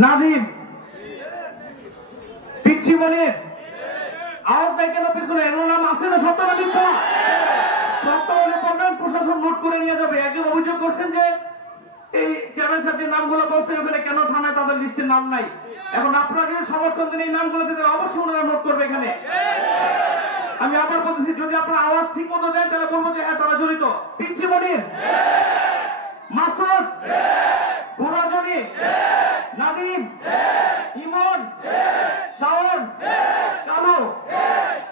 নাদিম, পিচ্ছি মনির, আওয়াজ নাই কেন পিছনে? এর নাম আছে না সত্য না মিথ্যা? সত্য হলে বলবেন, প্রশাসন নোট করে নিয়ে যাবে। একজন অভিযোগ করছেন যে এই চেয়ারম্যান সাহেব যে নামগুলো বলছে ওখানে কেন থানায় তাদের লিস্টের নাম নাই। এখন আপনারা যদি সমর্থন দিন এই নামগুলো দিতে অবশ্যই ওনারা নোট করবে এখানে। আমি আবার বলতেছি, যদি আপনারা আওয়াজ ঠিক মতো দেন তাহলে বলবো যে হ্যাঁ তারা জড়িত। পিচ্ছি মনির, মাসুদ, গোরাজনী, নাদিম, ইমন, শাওন, কালু,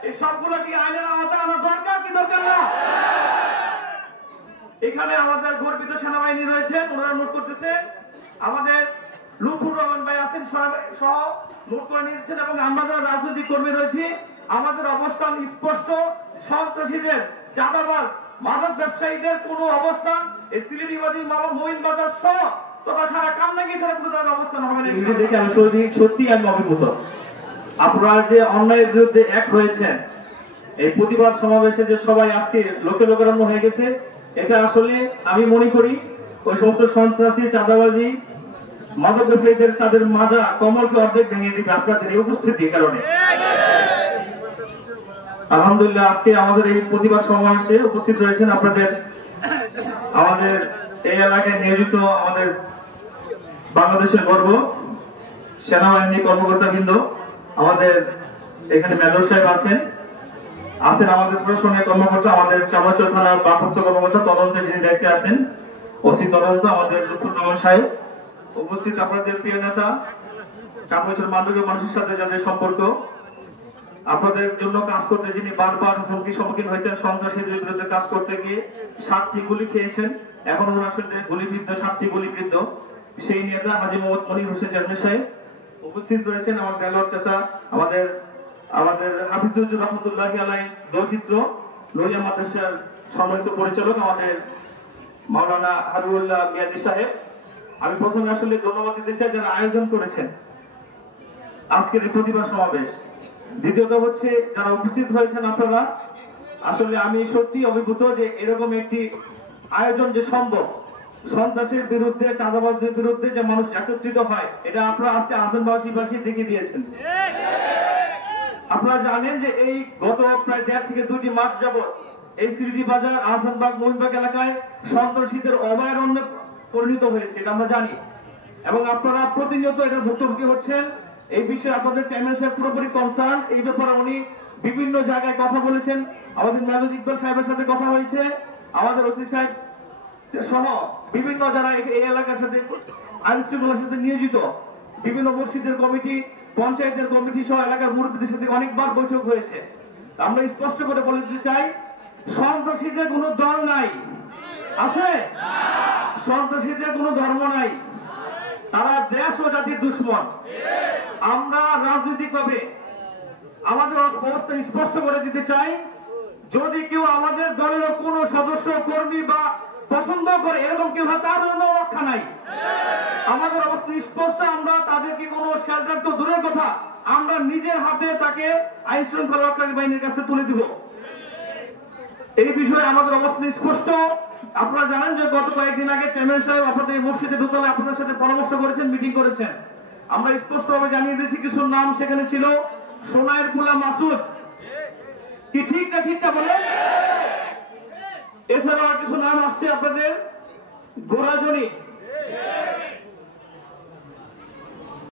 এই সবগুলো কি আইনের আওতায় আনা দরকার কি দরকার না? এখানে আমাদের গর্বিত সেনাবাহিনী রয়েছে, ওনারা নোট করতেছে। আমাদের লুৎফুর রহমান ভাই আছেন সহ নোট করে নিয়েছেন। এবং আমরা যারা রাজনৈতিক কর্মী রয়েছি আমাদের অবস্থান স্পষ্ট। সন্ত্রাসীদের, চাঁদাবাজ, মাদক ব্যবসায়ীদের কোনো অবস্থান এই সিলেটিবাদী মহিন বাজার সহ তথা সারা কামনাগি ছাড়া কোনো তাদের অবস্থান হবে না। দেখে আমি সত্যি আমি অভিভূত। আপনারা যে অন্যায়ের বিরুদ্ধে এক হয়েছেন, এই প্রতিবাদ সমাবেশে যে সবাই আজকে লোকে লোকারণ্য হয়ে গেছে, এটা আসলে আমি মনে করি ওই সমস্ত সন্ত্রাসী, চাঁদাবাজি, মাদক ব্যবসায়ীদের তাদের মাজা কমলকে অর্ধেক ভেঙে দিবে আপনাদের এই উপস্থিতির কারণে। আলহামদুলিল্লাহ, আজকে আমাদের এই প্রতিবাদ সমাবেশে উপস্থিত রয়েছেন আমাদের এই এলাকায় নিয়োজিত আমাদের বাংলাদেশের গর্ব সেনাবাহিনী কর্মকর্তাবৃন্দ, আমাদের এখানে মেজর সাহেব আছেন আমাদের প্রশাসনের কর্মকর্তা, আমাদের কামারচর থানার ভারপ্রাপ্ত কর্মকর্তা তদন্তের যিনি দায়িত্বে আছেন ওসি তদন্ত আমাদের লুৎফুর রহমান সাহেব, উপস্থিত আপনাদের প্রিয় নেতা কামারচর মানবিক মানুষের সাথে যাদের সম্পর্ক, আপনাদের জন্য কাজ করতে যিনি বারবার হুমকির সম্মুখীন হয়েছেন, সন্ত্রাসীদের বিরুদ্ধে কাজ করতে গিয়ে 7টি গুলি খেয়েছেন, এখন ওনার সাথে গুলিবিদ্ধ 7টি গুলিবিদ্ধ সেই নেতা হাজী মোহাম্মদ মনির হোসেন চেয়ারম্যান সাহেব উপস্থিত রয়েছেন। আমার দেলোয়ার চাচা, আমাদের হাফিজুর রহমতুল্লাহি আলাইহি দৌহিত্র নড়িয়া মাদ্রাসার সম্মানিত পরিচালক আমাদের মাওলানা হাবিবুল্লাহ মিয়াজি সাহেব। আমি প্রথমে আসলে ধন্যবাদ দিতে চাই যারা আয়োজন করেছেন আজকের এই প্রতিবাদ সমাবেশ। দ্বিতীয়ত হচ্ছে যারা উপস্থিত হয়েছেন আপনারা, আসলে আমি সত্যি অভিভূত যে এরকম একটি আয়োজন যে সম্ভব। সন্ত্রাসের বিরুদ্ধে, চাঁদাবাজদের বিরুদ্ধে যে মানুষ একত্রিত হয়, এটা আপনারা আজকে আসামবাসী দেখিয়ে দিয়েছেন। আপনারা জানেন যে এই গত প্রায় 1.5 থেকে 2টি মাস যাবত এই সিলেটি বাজার, আহসানবাগ, মহিনবাগ এলাকায় সন্ত্রাসীদের অভয়ারণ্যে পরিণত হয়েছে, এটা আমরা জানি। এবং আপনারা প্রতিনিয়ত এটার ভুক্তভোগী হচ্ছেন। এই বিষয়ে আপনাদের চেয়ারম্যান সাহেব পুরোপুরি কনসার্ন। এই ব্যাপারে উনি বিভিন্ন জায়গায় কথা বলেছেন, আমাদের মেজর ইকবাল সাহেবের সাথে কথা হয়েছে, আমাদের ওসি সাহেব সহ বিভিন্ন যারা এই এলাকার সাথে আইন শৃঙ্খলার সাথে নিয়োজিত বিভিন্ন মসজিদের কমিটি, পঞ্চায়েতের কমিটি সহ এলাকার মুরব্বীদের সাথে অনেকবার বৈঠক হয়েছে। আমরা স্পষ্ট করে বলে দিতে চাই, সন্ত্রাসীদের কোনো দল নাই, আছে? সন্ত্রাসীদের কোনো ধর্ম নাই, তারা দেশ ও জাতির দুশ্মন। আমরা রাজনৈতিকভাবে আমাদের অবস্থান স্পষ্ট করে দিতে চাই, যদি কেউ আমাদের দলের কোন সদস্য, কর্মী বা পছন্দ করে এরকম কেউ হয়, তার জন্য রক্ষা নাই। আমাদের অবস্থান স্পষ্ট, আমরা তাদেরকে কোনো শেল্টার তো দূরের কথা, আমরা নিজের হাতে তাকে আইন শৃঙ্খলা রক্ষাকারী বাহিনীর কাছে তুলে দিব। এই বিষয়ে আমাদের অবস্থান স্পষ্ট। আপনারা জানেন যে গত কয়েকদিন আগে চেয়ারম্যান সাহেব আপনাদের এই মসজিদে ঢুকলে আপনাদের সাথে পরামর্শ করেছেন, মিটিং করেছেন। আমরা স্পষ্টভাবে জানিয়ে দিয়েছি কিছু নাম সেখানে ছিল। সোনায়ের কুলা মাসুদ, কি ঠিক না ঠিক না বলে? এছাড়াও কিছু নাম আসছে আপনাদের গোরাজনী,